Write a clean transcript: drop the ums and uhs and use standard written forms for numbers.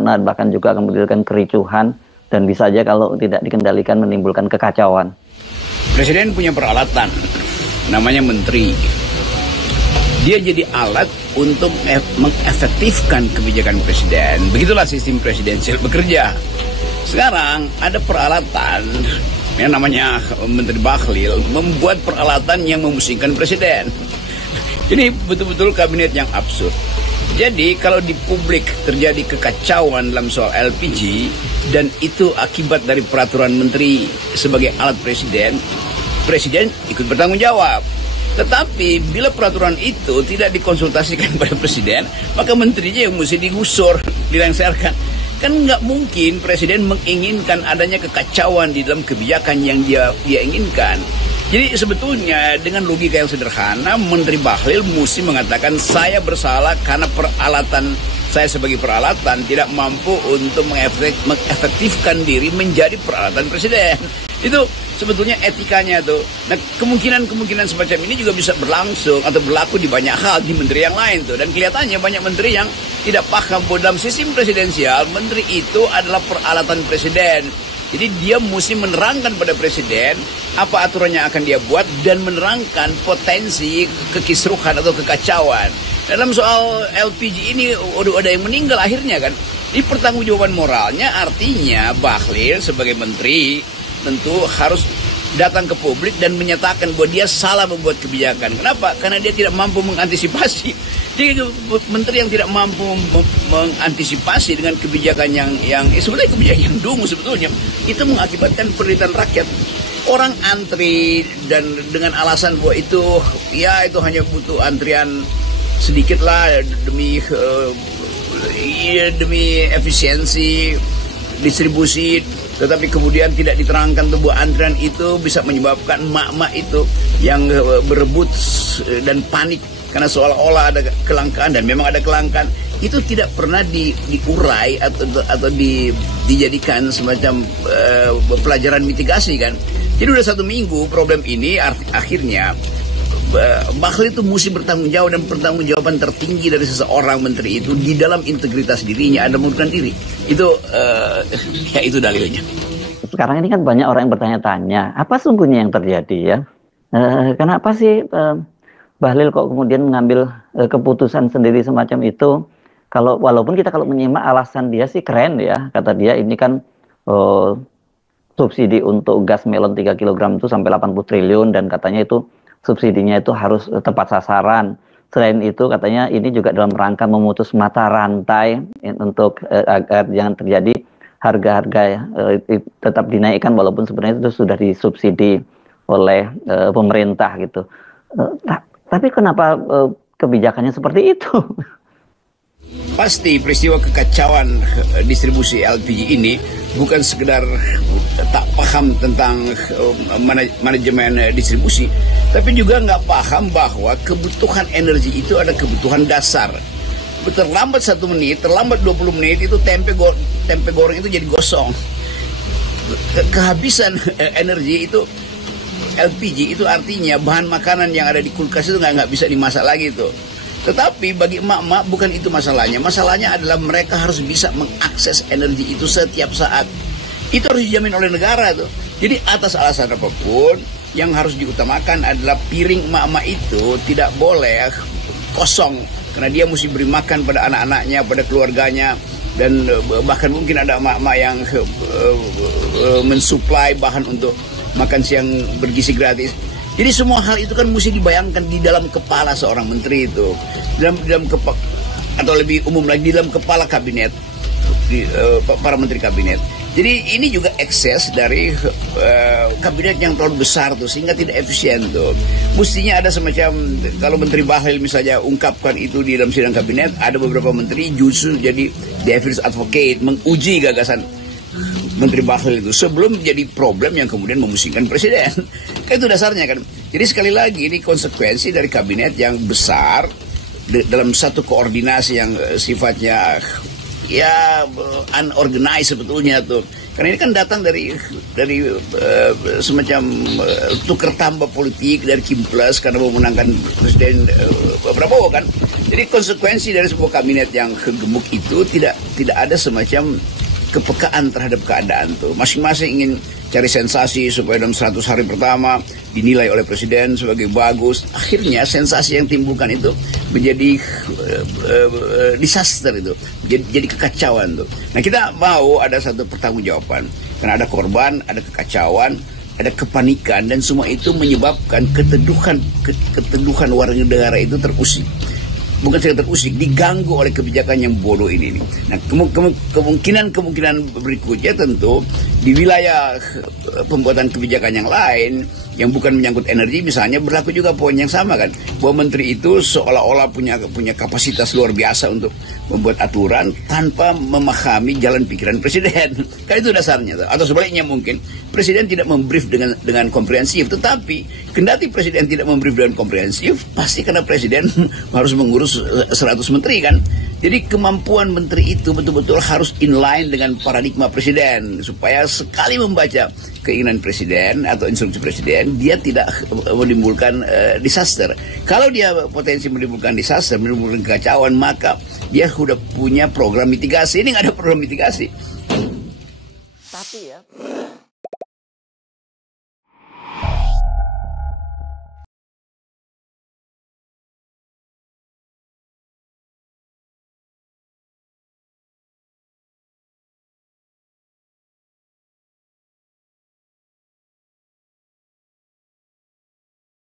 bencana, bahkan juga akan menimbulkan kericuhan, dan bisa saja kalau tidak dikendalikan menimbulkan kekacauan. Presiden punya peralatan, namanya menteri. Dia jadi alat untuk mengefektifkan kebijakan presiden. Begitulah sistem presidensial bekerja. Sekarang ada peralatan yang namanya Menteri Bahlil membuat peralatan yang memusingkan presiden. Ini betul-betul kabinet yang absurd. Jadi kalau di publik terjadi kekacauan dalam soal LPG dan itu akibat dari peraturan menteri sebagai alat presiden, presiden ikut bertanggung jawab. Tetapi bila peraturan itu tidak dikonsultasikan pada presiden, maka menterinya yang mesti digusur, dilengsarkan. Kan nggak mungkin presiden menginginkan adanya kekacauan di dalam kebijakan yang dia inginkan. Jadi sebetulnya dengan logika yang sederhana, Menteri Bahlil mesti mengatakan saya bersalah karena peralatan saya sebagai peralatan tidak mampu untuk mengefektifkan diri menjadi peralatan presiden. Itu sebetulnya etikanya tuh. Nah, kemungkinan semacam ini juga bisa berlangsung atau berlaku di banyak hal di menteri yang lain tuh. Dan kelihatannya banyak menteri yang tidak paham bahwa dalam sistem presidensial, menteri itu adalah peralatan presiden. Jadi dia mesti menerangkan pada presiden apa aturan yang akan dia buat dan menerangkan potensi kekisruhan atau kekacauan. Dalam soal LPG ini ada yang meninggal akhirnya kan. Di pertanggungjawaban moralnya artinya Bahlil sebagai menteri tentu harus datang ke publik dan menyatakan bahwa dia salah membuat kebijakan. Kenapa? Karena dia tidak mampu mengantisipasi. Dia menteri yang tidak mampu mengantisipasi dengan kebijakan yang sebetulnya kebijakan yang dungu sebetulnya. Itu mengakibatkan penderitaan rakyat. Orang antri dan dengan alasan bahwa itu hanya butuh antrian sedikit lah demi efisiensi distribusi, tetapi kemudian tidak diterangkan tuh bahwa antrian itu bisa menyebabkan emak-emak itu yang berebut dan panik karena seolah-olah ada kelangkaan dan memang ada kelangkaan. Itu tidak pernah diurai atau dijadikan semacam pelajaran mitigasi kan. Jadi udah 1 minggu problem ini akhirnya Bahlil itu mesti bertanggung jawab, dan pertanggungjawaban tertinggi dari seseorang menteri itu di dalam integritas dirinya ada mengundurkan diri. Itu itu dalilnya. Sekarang ini kan banyak orang yang bertanya-tanya, apa sungguhnya yang terjadi ya? Kenapa sih Bahlil kok kemudian mengambil keputusan sendiri semacam itu? Walaupun kita kalau menyimak alasan dia sih keren ya, kata dia ini kan subsidi untuk gas melon 3 kg itu sampai 80 triliun dan katanya itu subsidinya itu harus tepat sasaran. Selain itu katanya ini juga dalam rangka memutus mata rantai untuk agar jangan terjadi harga-harga tetap dinaikkan walaupun sebenarnya itu sudah disubsidi oleh pemerintah gitu. Tapi kenapa kebijakannya seperti itu? Pasti peristiwa kekacauan distribusi LPG ini bukan sekedar tak paham tentang manajemen distribusi, tapi juga nggak paham bahwa kebutuhan energi itu ada kebutuhan dasar. Terlambat 1 menit, terlambat 20 menit itu tempe goreng itu jadi gosong. Kehabisan energi itu LPG itu artinya bahan makanan yang ada di kulkas itu nggak bisa dimasak lagi tuh. Tetapi bagi emak-emak bukan itu masalahnya. Masalahnya adalah mereka harus bisa mengakses energi itu setiap saat. Itu harus dijamin oleh negara tuh. Jadi atas alasan apapun yang harus diutamakan adalah piring emak-emak itu tidak boleh kosong. Karena dia mesti beri makan pada anak-anaknya, pada keluarganya. Dan bahkan mungkin ada emak-emak yang mensuplai bahan untuk makan siang bergizi gratis. Jadi semua hal itu kan mesti dibayangkan di dalam kepala seorang menteri itu, atau lebih umum lagi di dalam kepala kabinet, para menteri kabinet. Jadi ini juga ekses dari kabinet yang terlalu besar tuh sehingga tidak efisien tuh. Mestinya ada semacam kalau Menteri Bahlil misalnya ungkapkan itu di dalam sidang kabinet, ada beberapa menteri justru jadi devil's advocate menguji gagasan Menteri Bahlil itu sebelum jadi problem yang kemudian memusingkan presiden. Kan itu dasarnya kan. Jadi sekali lagi ini konsekuensi dari kabinet yang besar dalam satu koordinasi yang sifatnya unorganized sebetulnya tuh. Karena ini kan datang dari semacam tukar tambah politik dari Kim Plus karena memenangkan Presiden Prabowo kan. Jadi konsekuensi dari sebuah kabinet yang gemuk itu tidak ada semacam kepekaan terhadap keadaan tuh. Masing-masing ingin cari sensasi supaya dalam 100 hari pertama dinilai oleh presiden sebagai bagus. Akhirnya sensasi yang timbulkan itu menjadi disaster itu, jadi kekacauan tuh. Nah, kita mau ada satu pertanggungjawaban karena ada korban, ada kekacauan, ada kepanikan, dan semua itu menyebabkan keteduhan warga negara itu terusik. Bukan saja terusik, diganggu oleh kebijakan yang bodoh ini. Nah, kemungkinan berikutnya tentu di wilayah pembuatan kebijakan yang lain yang bukan menyangkut energi misalnya berlaku juga poin yang sama kan, bahwa menteri itu seolah-olah punya kapasitas luar biasa untuk membuat aturan tanpa memahami jalan pikiran presiden. Kan itu dasarnya. Atau sebaliknya mungkin presiden tidak membrief dengan komprehensif, tetapi kendati presiden tidak membrief dengan komprehensif, pasti karena presiden harus mengurus 100 menteri kan. Jadi kemampuan menteri itu betul-betul harus inline dengan paradigma presiden, supaya sekali membaca keinginan presiden atau instruksi presiden, dia tidak menimbulkan disaster. Kalau dia potensi menimbulkan disaster, menimbulkan kekacauan, maka dia sudah punya program mitigasi. Ini nggak ada program mitigasi. Tapi ya